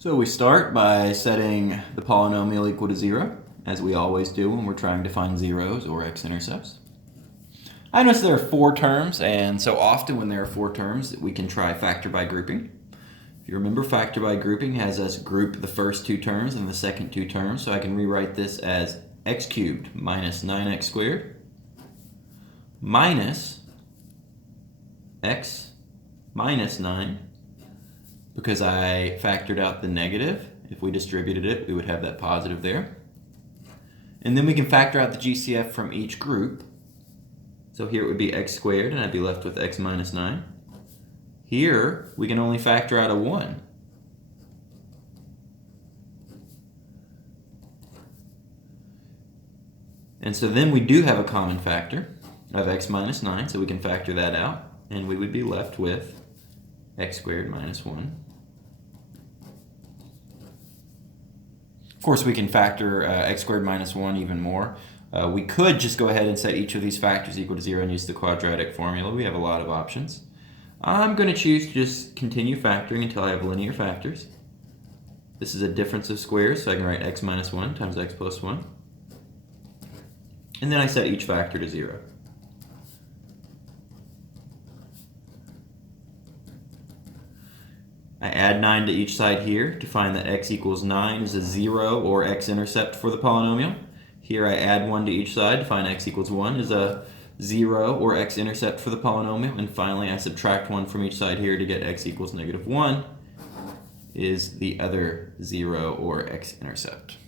So we start by setting the polynomial equal to 0, as we always do when we're trying to find zeros or x-intercepts. I notice there are 4 terms, and so often when there are 4 terms, we can try factor by grouping. If you remember, factor by grouping has us group the first 2 terms and the second 2 terms, so I can rewrite this as x cubed minus 9x squared minus x minus 9. Because I factored out the negative, if we distributed it, we would have that positive there. And then we can factor out the GCF from each group. So here it would be x squared, and I'd be left with x minus 9. Here, we can only factor out a 1. And so then we do have a common factor of x minus 9, so we can factor that out, and we would be left with x squared minus 1. Of course, we can factor x squared minus 1 even more. We could just go ahead and set each of these factors equal to 0 and use the quadratic formula. We have a lot of options. I'm going to choose to just continue factoring until I have linear factors. This is a difference of squares, so I can write x minus 1 times x plus 1. And then I set each factor to 0. I add 9 to each side here to find that x equals 9 is a 0 or x-intercept for the polynomial. Here I add 1 to each side to find x equals 1 is a 0 or x-intercept for the polynomial. And finally I subtract 1 from each side here to get x equals negative 1 is the other 0 or x-intercept.